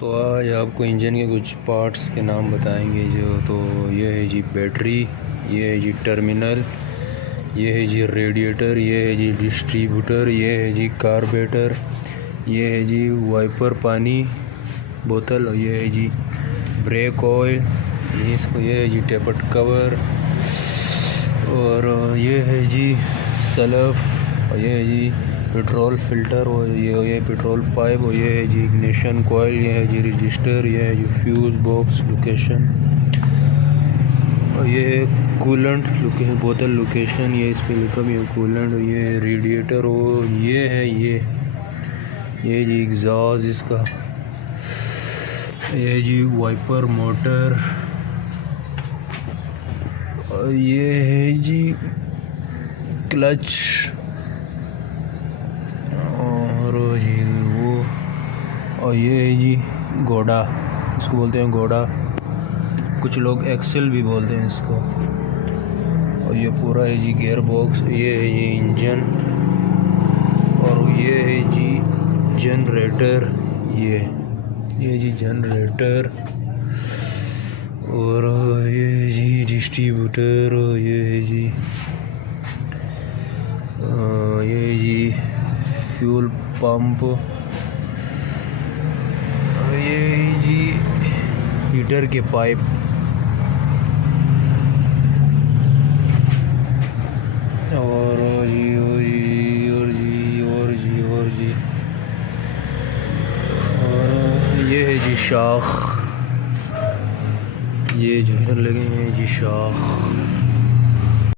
तो आज आपको इंजन के कुछ पार्ट्स के नाम बताएंगे तो ये है जी बैटरी, ये है जी टर्मिनल, ये है जी रेडिएटर, ये है जी डिस्ट्रीब्यूटर, ये है जी कार्बोरेटर, ये है जी वाइपर पानी बोतल, और ये है जी ब्रेक ऑयल, ये है जी टेपर्ड कवर, और ये है जी सल्फ, और ये है जी पेट्रोल फिल्टर, और ये पेट्रोल पाइप, और ये है जी इग्निशन कॉइल, ये है जी रजिस्टर, ये है जी फ्यूज़ बॉक्स लोकेशन, और ये है कूलेंट बोतल लोकेशन, ये इस पे लिखा भी है कूलेंट, और ये है रेडिएटर, और ये है ये जी एग्जॉस्ट इसका, ये है जी वाइपर मोटर, और ये है जी क्लच, और जी वो, और ये है जी घोड़ा, इसको बोलते हैं घोड़ा, कुछ लोग एक्सेल भी बोलते हैं इसको, और ये पूरा है जी गियर बॉक्स, ये है ये इंजन, और ये है जी जनरेटर, ये जी जनरेटर, और ये है जी डिस्ट्रीब्यूटर, और ये है जी फ्यूल पंप, और ये है जी हीटर के पाइप, और ये है जी शाख, ये जो लगे हैं जी शाख।